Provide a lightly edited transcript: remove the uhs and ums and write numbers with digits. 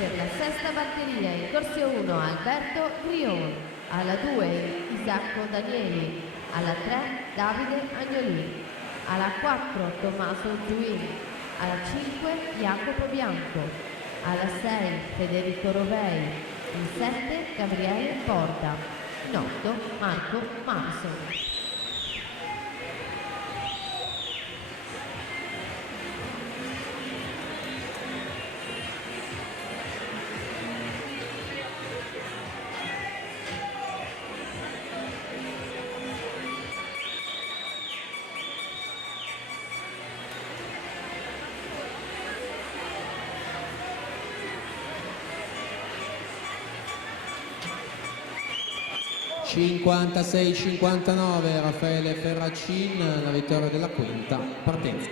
Per la sesta batteria in corsia 1 Alberto Grion, alla 2 Isacco Danieli, alla 3 Davide Agnolini, alla 4 Tommaso Giuini, alla 5 Jacopo Bianco, alla 6 Federico Rovei, in 7 Gabriele Porta, in 8 Marco Marson. (56-59) Raffaele Ferracin, la vittoria della quinta partenza.